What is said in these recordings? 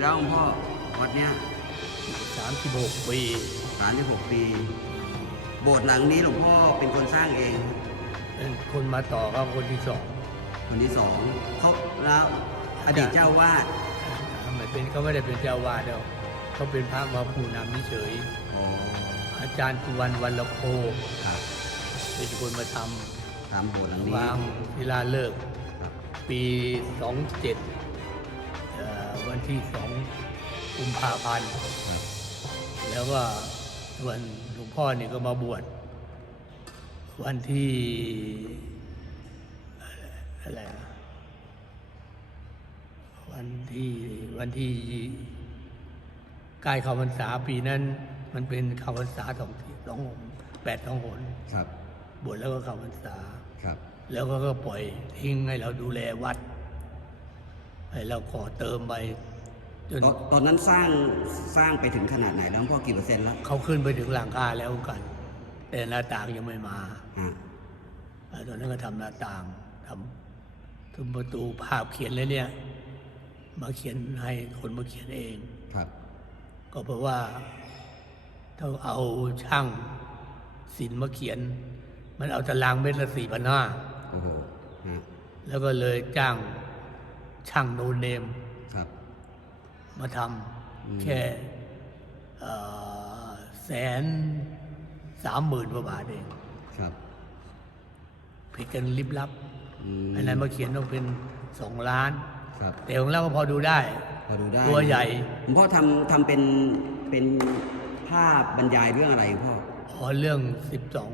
แล้วหลวงพ่อวัดเนี้ยสามสิบหกปีสามสิบหกปี โบสถ์หลังนี้หลวงพ่อเป็นคนสร้างเอง เป็นคนมาต่อเขาคนที่สองคนที่สองเขาแล้วอดีตเจ้าวาดไม่เป็นเขาไม่ได้เป็นเจ้าวาดแล้วเขาเป็นพระมาผู้นำเฉยอ๋อๆอาจารย์สุวรรณวันละโพครับเป็นคนมาททำโบสถ์หลังำนี้วางศิลาฤกษ์ครับปีสองเจ็ด วันที่สองกุมภาพันธ์ครับแล้วก็วันหลวงพ่อนี่ก็มาบวชวันที่อะไรนะวันที่วันที่ใกล้เข้าพรรษาปีนั้น มันเป็นเข้าพรรษาสองที่สองหนแปดสองหนครับบวชแล้วก็เข้าพรรษาครับ แล้วก็ก็ปล่อยทิ้งให้เราดูแลวัด ให้เราขอเติมไปจนตอนตอนนั้นสร้างสร้างไปถึงขนาดไหนแล้วหลวงพ่อกี่เปอร์เซ็นต์แล้วเขาขึ้นไปถึงหลังคาแล้วกัน แต่หน้าต่างยังไม่มาฮะอ่าตอนนั้นก็ทำหน้าต่างทำทุมประตูภาพเขียนเลยเนี่ย มาเขียนให้คนมาเขียนเอง ครับ ก็เพราะว่าต้องเอาช่างศิลป์มาเขียน มันเอาตารางเมตรละสี่พันห้าโอ้โหฮะแล้วก็เลยจ้าง ช่างโนเนมครับ มาทอืมำแค่เอ่อแสนสามหมื่นกว่าบาทเองครับผิดกันลิบลับอืมอันนั้นมาเขียนต้องเป็นสองล้านครับแต่ของเราก็พอดูได้ พอดูได้ ตัวใหญ่หลวงพ่อทำทำเป็นเป็นภาพบรรยายเรื่องอะไรหลวงพ่อพอเรื่องสิบสอง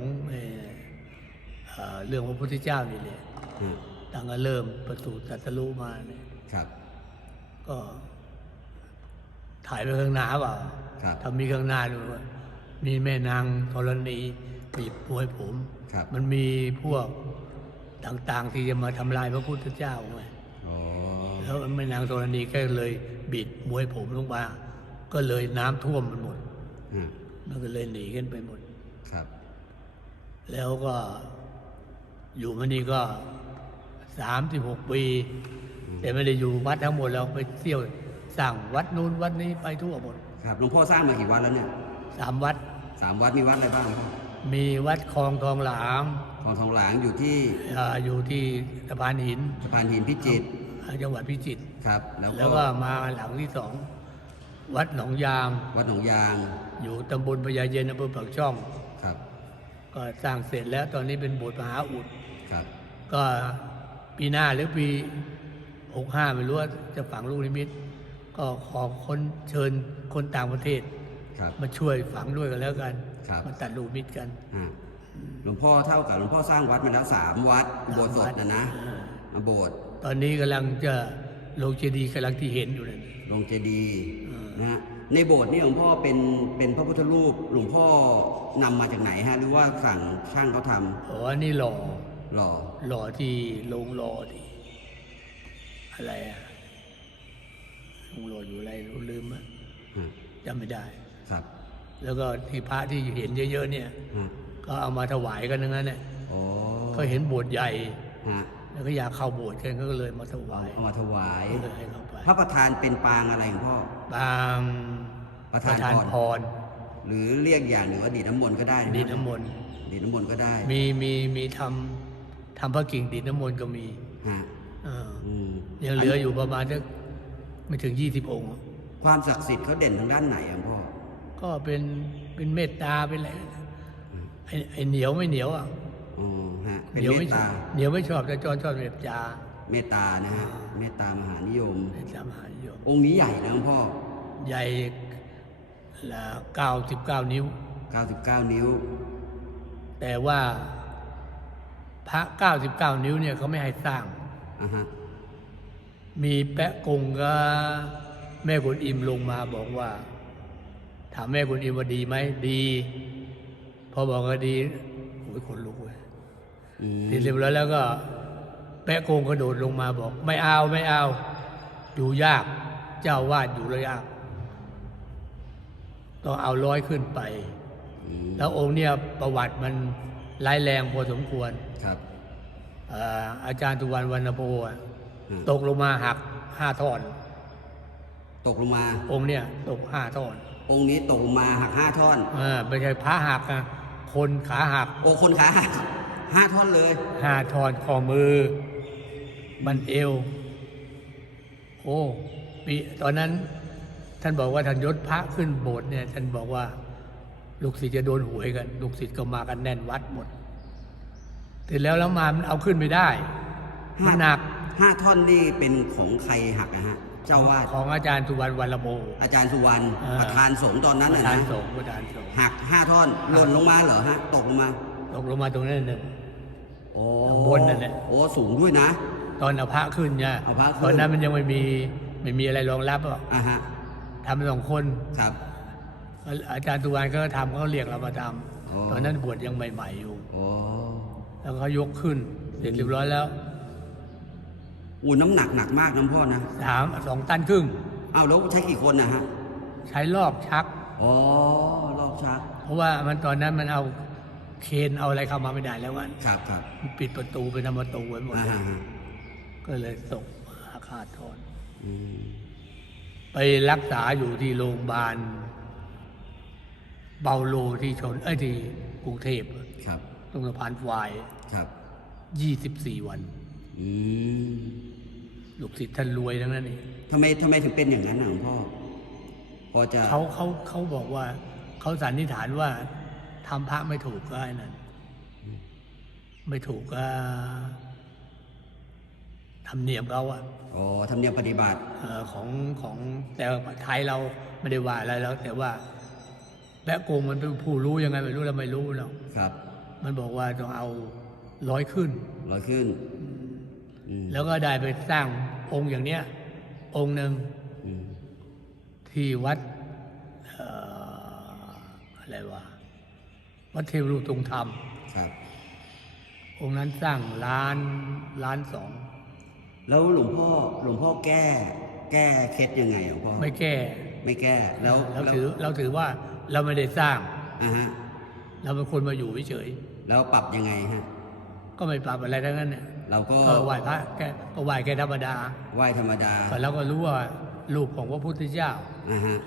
เรื่องพระพุทธเจ้านี่แหละฮะ ตั้งแต่เริ่มประสูติตรัสรู้มาเนี่ยครับ ก็ถ่ายไปข้างหน้าเปล่าครับถ้ามีข้างหน้าดูว่ามีแม่นางธรณีบีบมวยผมครับมันมีพวกต่างๆ ที่จะมาทำลายพระพุทธเจ้าไงอ๋อแล้วแม่นางธรณีก็เลยบิดมวยผมลงมา ก็เลยน้ำท่วมมันหมดฮะมันก็เลยหนีกันไปหมดครับ แล้วก็อยู่มานี่ก็ สามสิบหกปี แต่ไม่ได้อยู่วัดทั้งหมดเราไปเที่ยวสั่งวัดนู้นวัดนี้ไปทั่วหมดครับหลวงพ่อสร้างมากี่วัดแล้วเนี่ยสามวัดสามวัดมีวัดอะไรบ้างหลวงพ่อมีวัดคลองทองหลางคลองทองหลางอยู่ที่อ่าอยู่ที่สะพานหินสะพานหินพิจิตรอ่าจังหวัดพิจิตรครับ แล้วแล้วก็ก็มาหลังที่สองวัดหนองยาง วัดหนองยาง อยู่ตำบลพญาเย็นอำเภอปากช่องครับ ก็สร้างเสร็จแล้วตอนนี้เป็นโบสถ์มหาอุดครับ ก็ ปีหน้าหรือปีหกห้าไม่รู้ว่าจะฝังลูกนิมิต ก็ขอคนเชิญคนต่างประเทศ ครับ มาช่วยฝังด้วยกันแล้วกัน ครับ มาตัดลูกนิมิตกันฮะหลวงพ่อเท่ากับหลวงพ่อสร้างวัดมาแล้วสามวัดอุโบสถนะนะเออโบสถ์ตอนนี้กำลังจะลงเจดีย์กำลังที่เห็นอยู่นั่น ลงเจดีย์เออนะฮะในโบสถ์นี่หลวงพ่อเป็นเป็นพระพุทธรูปหลวงพ่อนำมาจากไหนฮะหรือว่าสั่งช่างเขาทอ๋อนี่หล่อำ หล่อหล่อที่ลงหล่อที่อะไรอะลงหล่ออยู่อะไรลืมอะฮะจำไม่ได้ ครับแล้วก็ที่พระที่เห็นเยอะๆเนี่ย ฮะก็เอามาถวายกันทั้งนั้นเนี่ยอ๋อก็เห็นโบสถ์ใหญ่ ฮะแล้วก็อยากเข้าโบสถ์กันก็เลยมาถวายเอามาถวาย ก็เลยให้เข้าไปพระประธานเป็นปางอะไรหลวงพ่อ บางประธานพร พรหรือเรียกอย่างหนึ่งว่าดีดน้ำมนต์ก็ได้ะดีดน้ำมนต์ ดีดน้ำมนต์ก็ได้ มีมีมีทำ ทำพระกิ่งดีดน้ำมนต์ก็มีฮะเอออืมยังเหลืออยู่ประมาณสักไม่ถึงยี่สิบองค์ ความศักดิ์สิทธิ์เขาเด่นทางด้านไหนอะพ่อ ก็เป็นเป็นเมตตาเป็นอะไรไอ้ไอ้เหนียวไม่เหนียวอะอ๋อฮะ เป็นเหนียวเมไม่ตชอตาบเหนียวไม่ชอบแต่จอนชอบเมตตาเมตตานะฮะ เมตตามหานิยม เมตตามหานิยมองค์นี้ใหญ่นะหลวงพ่อ ใหญ่ละเก้าสิบเก้านิ้ว 99 นิ้ว แต่ว่า พระเก้าสิบเก้านิ้วเนี่ยเขาไม่ให้สร้าง อะฮะมีแปะกงก็แม่กุนอิมลงมาบอกว่า ถามแม่กุนอิมว่าดีไหมดี พอบอกว่าดีโอ้ยคนลุกเว้ยอืมทีเรียบร้อยแล้วก็ แปะกงกระโดดลงมาบอก ไม่เอาไม่เอา อยู่ยาก เจ้าวาดอยู่เลยยากต้องเอาร้อยขึ้นไป อืมแล้วองค์เนี่ยประวัติมัน ร้ายแรงพอสมควรครับเอ่ออาจารย์ตุวันวรรณโพอะอืมตกลงมาหักห้าท่อน ตกลงมา องค์เนี่ยตกห้าท่อนองค์นี้ตกลงมาหักห้าท่อน เออไม่ใช่พระหักนะคนขาหักโอ้คนขาหักห้าท่อนเลย ห้าท่อนข้อมือบันเอว โอ้ปีตอนนั้น ท่านบอกว่าท่านยศพระขึ้นโบสถ์เนี่ย ท่านบอกว่า ลูกศิษย์จะโดนหวยกัน ลูกศิษย์ก็มากันแน่นวัดหมดเสร็จแล้วแล้วมามันเอาขึ้นไม่ได้ มันหนักห้าท่อนนี่เป็นของใครหักนะฮะ เจ้าวาดของอาจารย์สุวรรณวัลโม อาจารย์สุวรรณอ่าประธานสงฆ์ตอนนั้นประน่ะธานนะสงฆ์ประธานสงฆ์หักห้าท่อนหล่นลงมาเหรอฮะ ตกลงมาตกลงมาตรงนั้นหนึ่งโอ้ข้างบนนั่นแหละโอ้สูงด้วยนะ ตอนเอาพระขึ้นเนี่ยเอาพระขึ้นตอนนั้นมันยังไม่มีไม่มีอะไรรองรับหรอกอะฮะทำสองคนครับ อาจารย์ตุวานก็ทำเขาเรียกเรามาทอ๋อำตอนนั้นบวชยังใหม่ ๆ อยู่โอ้แล้วเขายกขึ้น เสร็จเรียบร้อยแล้วอูน้ำหนักหนักมากนะพ่อนะสามสองตันครึ่งอ้าวแล้วใช้กี่คนนะฮะ ใช้ลอกชักอ๋อรอบชัก เพราะว่ามันตอนนั้นมันเอาเคนเอาอะไรเข้ามาไม่ได้แล้วมันครับครับมันปิดประตูเป็นทำประตูไว้หมดอ่าเลยฮะฮะก็เลยตกอาคาตทอนอืมไปรักษาอยู่ที่โรงพยาบาล เบาโลที่ชนเอ้ยที่กรุงเทพครับ ตรงสะพานควายครับยี่สิบสี่วันอืมลูกศิษย์ท่านรวยทั้งนั้นเองทำไมทำไมถึงเป็นอย่างนั้นนะหลวงพ่อพอจะเขาเขาเขาบอกว่า เขาสันนิษฐานว่าทำพระไม่ถูกก็ไอ้นั่นไม่ถูกก็ทำเนียมเขาอะอ๋อทำเนียมปฏิบัติเอ่อของของแต่ไทยเราไม่ได้ว่าอะไรแล้ว แต่ว่า แปะกงมันเป็นผู้รู้ยังไงไม่รู้เราไม่รู้หรอกครับ มันบอกว่าต้องเอาร้อยขึ้น ร้อยขึ้นอืมแล้วก็ได้ไปสร้างองค์อย่างเนี้ย องค์หนึ่งอืมที่วัดเอ่ออะไรวะวัดเทวรูปตรงธรรมครับ องค์นั้นสร้างล้านล้านสอง แล้วหลวงพ่อหลวงพ่อแก้ แก้เคล็ดยังไงหลวงพ่อไม่แก้ ไม่แก้แล้วเราถือเราถือว่า เราไม่ได้สร้าง อ่าฮะ เราเป็นคนมาอยู่เฉยแล้วปรับยังไงฮะ ๆก็ไม่ปรับอะไรทั้งนั้นเนี่ยเราก็ก็ไหว้พระแกก็ไหว้แกธรรมดาไหว้ธรรมดาแต่เราก็รู้ว่ารูปของพระพุทธเจ้า อ่าฮะ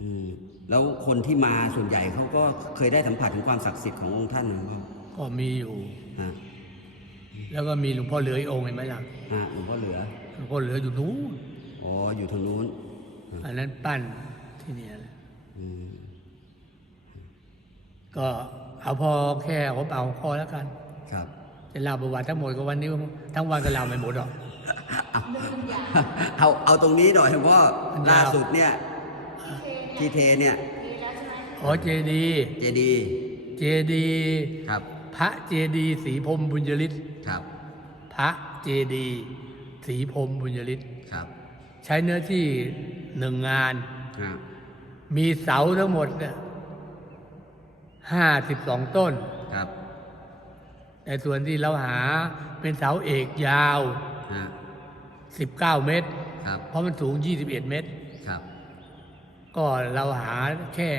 อืมแล้วคนที่มาส่วนใหญ่เขาก็เคยได้สัมผัสถึงความศักดิ์สิทธิ์ขององค์ท่านนะหลวงพ่อก็มีอยู่ ฮะแล้วก็มีหลวงพ่อเหลืออีกองค์เห็นไหมล่ะฮะหลวงพ่อเหลือหลวงพ่อเหลืออยู่นู้นอ๋ออยู่ทางนู้นอันนั้นปั้น ที่เนี่ยแหละอืมก็เอาพอแค่ผมเอาพอแล้วกัน ครับจะเล่าประวัติทั้งหมดก็วันนี้ทั้งวันก็เล่าไม่หมดหรอกเอาเอาตรงนี้หน่อยหลวงพ่อมันยาวล่าสุดเนี่ยที่เทเนี่ยอ๋อเจดีย์เจดีย์เจดีย์ครับ พระเจดีย์สีพรหมบุญยฤทธิ์ครับ พระเจดีย์สีพรหมบุญยฤทธิ์ครับ ใช้เนื้อที่หนึ่งงานฮะ มีเสาทั้งหมดเนี่ยห้าสิบสองต้น ครับแต่ส่วนที่เราหาเป็นเสาเอกยาว ฮะ19 เมตร ครับ เพราะมันสูง 21 เมตร ครับ ก็เราหาแค่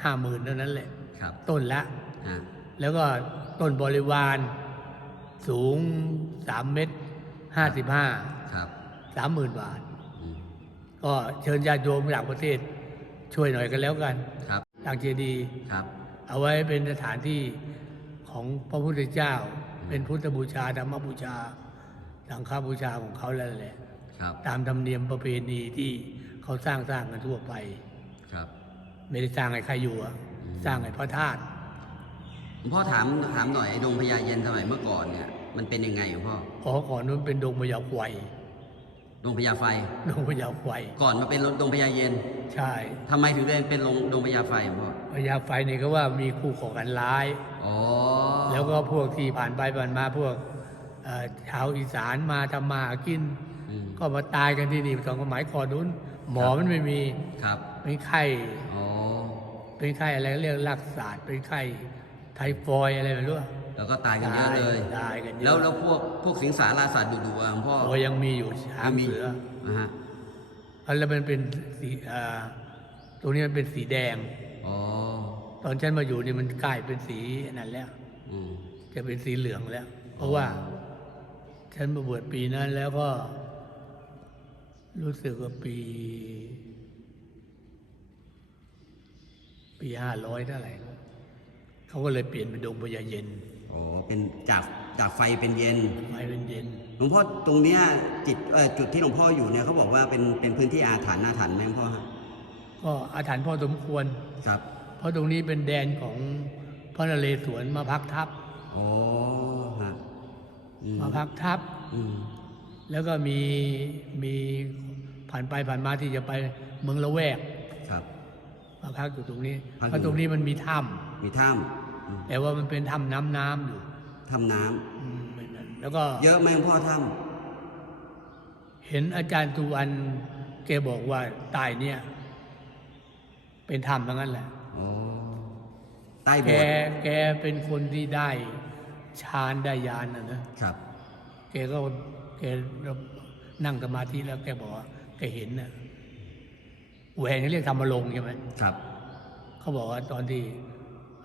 ห้าหมื่นเท่านั้นแหละ ครับต้นละ ฮะแล้วก็ต้นบริวารสูง 3 เมตร 55 ครับ30,000 บาท อืมก็เชิญญาติโยมจากประเทศ ช่วยหน่อยกันแล้วกันครับทางเจดีย์ครับ เอาไว้เป็นสถานที่ของพระพุทธเจ้า เป็นพุทธบูชาธรรมบูชา สังฆบูชาของเขาแล้วแหละครับ ตามธรรมเนียมประเพณีที่เขาสร้างสร้างกันทั่วไป ครับ ไม่ได้สร้างให้ใครอยู่อะสร้างให้พระธาตุหลวงพ่อถามถามหน่อยไอ้ดงพญาเย็นสมัยเมื่อก่อนเนี่ยมันเป็นยังไงหลวงพ่อ ขอก่อนนู้นเป็นดงพญาควาย ดงพญาไฟ ดงพญาควายก่อนมาเป็นดงพญาเย็น ใช่ทำไมถึงได้เป็นดงดงพญาไฟหลวงพ่อพญาไฟนี่ก็ว่ามีคู่ก่อกันร้ายอ๋อแล้วก็พวกที่ผ่านไปผ่านมาพวกเอ่อชาวอีสานมาทำมาหากินอืมก็มาตายกันที่นี่ตอนสมัยก่อนนู้น หมอมันไม่มีครับเป็นไข้อ๋อเป็นไข้อะไรเรียกลักษาดเป็นไข้ไทฟอยด์อะไรไม่รู้อะ แล้วก็ตายกันเยอะเลย ตายกันเยอะ แล้วแล้วพวกพวกสิงสาราสัตว์ดุๆอะหลวงพ่อโอ้ยังมีอยู่ช้างมีเสือนะฮะแล้วมันเป็นสีอ่าตรงนี้มันเป็นสีแดง อ๋อตอนฉันมาอยู่นี่มันกลายเป็นสีนั่นแล้ว อืมจะเป็นสีเหลืองแล้ว เพราะว่า ฉันมาบวชปีนั้นแล้วก็ รู้สึกว่าปี ปีห้าร้อยเท่าไหร่นะเขาก็เลยเปลี่ยนเป็นดงพญาเย็น อ๋อเป็นจากจากไฟเป็นเย็น ไฟเป็นเย็น หลวงพ่อตรงเนี้ยจิตเอ่อจุดที่หลวงพ่ออยู่เนี่ยเขาบอกว่าเป็นเป็นพื้นที่อาถรรพ์อาถรรพ์ไหมหลวงพ่อฮะก็อาถรรพ์พอสมควร ครับ เพราะตรงนี้เป็นแดนของพระนเรศวรมาพักทัพอ๋อฮะอืมมาพักทัพอืมแล้วก็มีมีผ่านไปผ่านมาที่จะไปเมืองละแวกครับ มาพักอยู่ตรงนี้ พักอยู่ เพราะตรงนี้มันมีถ้มีถ้ำอืมำ แต่ว่ามันเป็นถ้ำน้ำน้ำอยู่ถ้ำน้ำอืมเป็นนั้นแล้วก็เยอะไหมหลวงพ่อถ้เห็นอาจารย์ตุวันแกบอกว่าใต้เนี่ย เป็นถ้ำทั้งนั้นแหละำอ๋อใต้โบแกสถ์แกเป็นคนที่ได้ฌานได้ญาณนะนะครับ แกก็แกนั่งสมาธิแล้วแกบอกว่าแกเห็นน่ะแหวนเขาเรียกธรรมลงค์ใช่ไหม ครับ เขาบอกว่าตอนที่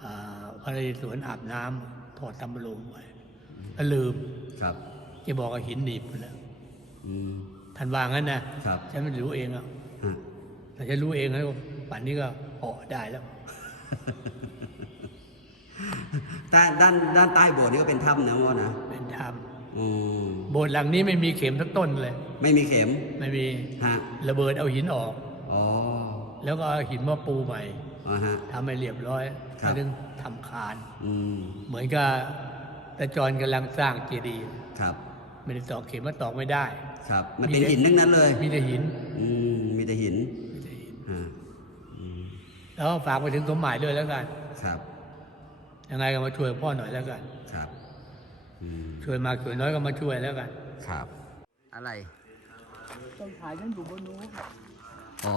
อ่า พระนเรศวรอาบน้ำถอดธรรมลงค์ไว้ก็ลืมครับแกบอกว่าหินหนีบไปแล้วอืมท่านว่างั้นนะครับฉันไม่รู้เองอะฮะแต่ฉันรู้เองแล้วป่านนี้ก็ออกได้แล้วใต้ด้านด้านใต้โบสถ์นี่ก็เป็นถ้ำนะหลวงพ่อนะเป็นธรรมอืมโบสถ์หลังนี้ไม่มีเข็มสักต้นเลย ไม่มีเข็มไม่มีฮะระเบิดเอาหินออกอ๋อแล้วก็เอาหินมาปูใหม่อ๋อฮะทำให้เรียบร้อย ครับแล้วถึงทำคาน อืมเหมือนกับตาจรกำลังสร้างเจดีย์ครับ ไม่ได้ตอกเข็มมาตอกไม่ได้ ครับ มันเป็นหินทั้งนั้นเลย มีแต่หินอืมมีแต่หินมีแต่หินฮะอืมแล้วฝากไปถึงสมหมายด้วยแล้วกัน ครับยังไงก็มาช่วยพ่อหน่อยแล้วกัน ครับอืมช่วยมากช่วยน้อยก็มาช่วยแล้วกัน ครับ อะไร ต้องถ่ายฉันอยู่บนนู้นอ๋อ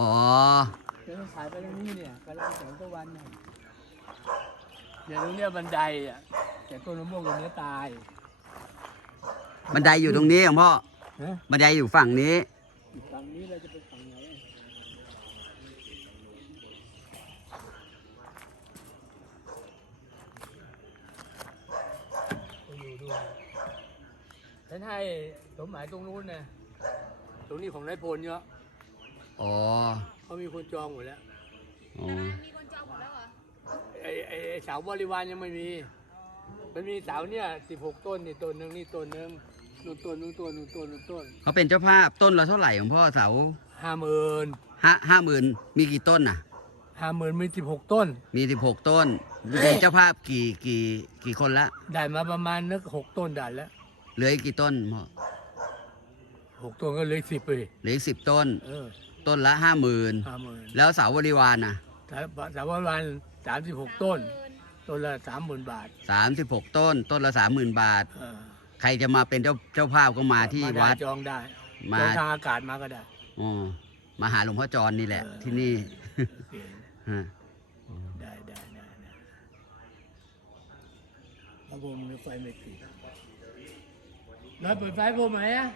เดี๋ยวต้องถ่ายไปตรงนี้เนี่ยกำลังแสงตะวันเนี่ย เดี๋ยวตรงเนี้ยบันไดอะแต่ต้นมะม่วงตรงเนี้ยตาย บันไดอยู่ตรงนี้หลวงพ่อนะบันไดอยู่ฝั่งนี้อีกฝั่งนี้เราจะไปฝั่งไหนไปอยู่ด้วยฉันให้สมหมายตรงนู้นนะตรงนี้ของนายพลเยอะอ๋อเขามีคนจองหมดแล้ว อ๋อ มีค ไอ้ไอ้ไอ้เสาบริวารยังไม่มี มันมีเสาเนี่ยสิบหกต้นนี่ต้นหนึ่งนี่ต้นหนึ่งนู่นต้นนู่นต้นนู่นต้นนู่นต้นเขาเป็นเจ้าภาพต้นละเท่าไหร่หลวงพ่อเสาห้าหมื่นห้าห้าหมื่นมีกี่ต้นน่ะ ห้าหมื่นมีสิบหกต้น มีสิบหกต้นมีเจ้าภาพกี่กี่กี่คนละ ได้มาประมาณนึกหกต้นได้แล้วเหลืออีกกี่ต้นพ่อหกต้นก็เหลยสิบไปเหลืออีกสิบต้น เออต้นละห้าหมื่นห้าหมื่นแล้วเสาบริวารน่ะสามสามวัน สามสิบหกต้น ต้นละสามหมื่นบาทสามสิบหกต้น ต้นละสามหมื่นบาท เออใครจะมาเป็นเจ้าเจ้าภาพก็มาที่มาไวัด จองได้มา จองทางอากาศมาก็ได้ อ๋อมาหาหลวงพ่อจรนี่แหละ เออ ที่นี่เก่งฮะได้ได้ได้ได้พระพรหมไฟไม่ติดแล้วเปิดไฟพรหมไหมอะ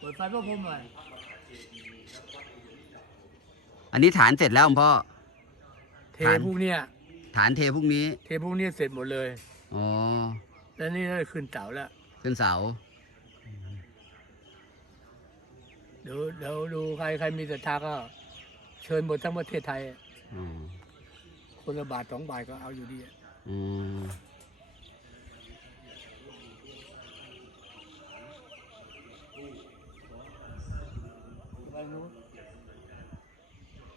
เปิดไฟพระพรหมหน่อยอันนี้ฐานเสร็จแล้วหลวงพ่อ เทฐานพวกเนี้ยฐานเทพรุ่งนี้ เทพวกเนี้ยเสร็จหมดเลย อ๋อ แล้วนี่ได้ขึ้นเสาแล้วขึ้นเสา เดี๋ยวเดี๋ยวดูใครใครมีศรัทธาก็ เชิญหมดทั้งประเทศไทย อ๋อ คนละบาทสองบาทก็เอาอยู่ดีอะอืมไปนู้น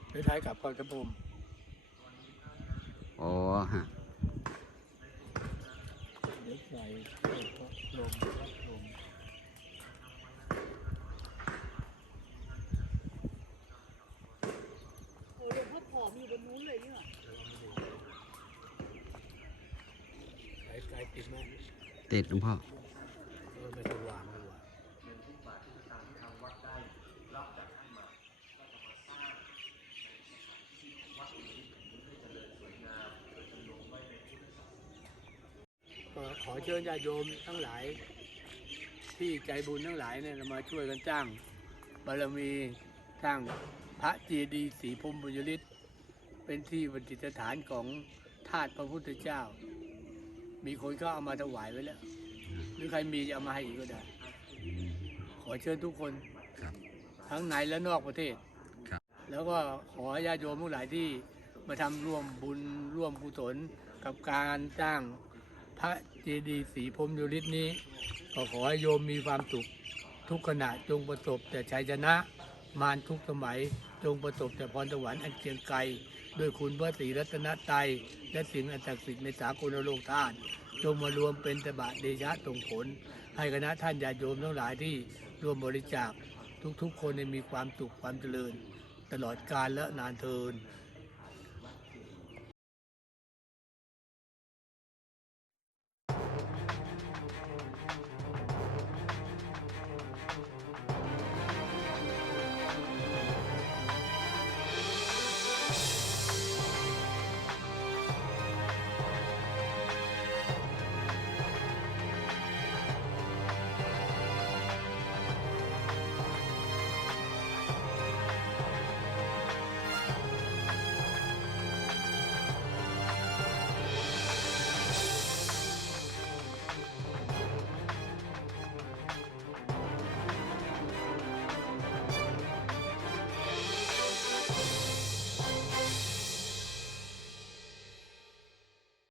ไปท้ายกลับก่อนจะผม อ๋อฮะเดี๋ยวใส่ลมลมโอ้หลวงพ่อผอมอยู่บนนู้นเลยนี่หว่าสายสายติดไหมติดหลวงพ่อ เออไม่สว่างไม่ว่าก็ขอเชิ ญญาติโยมทั้งหลาย ที่ใจบุญทั้งหลายเนี่ยมาช่วยกันจ้างบารมีสร้างพระเจดีย์ศรีพรหมบุญยฤทธิ์เป็นที่ประดิษฐานของธาตุพระพุทธเจ้า มีคนก็เอามาถวายไว้แล้ว หรือใครมีจะเอามาให้อีกก็ได้ ขอเชิญทุกคนครับทั้งในและนอกประเทศครับแล้วก็ขอญาติโยมทั้งหลายที่มาทำร่วมบุญร่วมกุศลกับการสร้าง พระเจดีย์สีพรมยุริศนี้ก็ขอให้โยมมีความสุขทุกขณะจงประสบแต่ชัยชนะ มารทุกสมัยจงประสบแต่พรสวรรค์อันเกียงไกรด้วยคุณพระศรีรัตนตรัยและสิ่งอันศักดิ์สิทธิ์ในสากลโลกธาตุจงมารวมเป็นตบะเดชะส่งผล ให้คณะท่านญาติโยมทั้งหลายที่ร่วมบริจาคทุกๆ คนมีความสุขความเจริญ ตลอดกาลและนานเทิน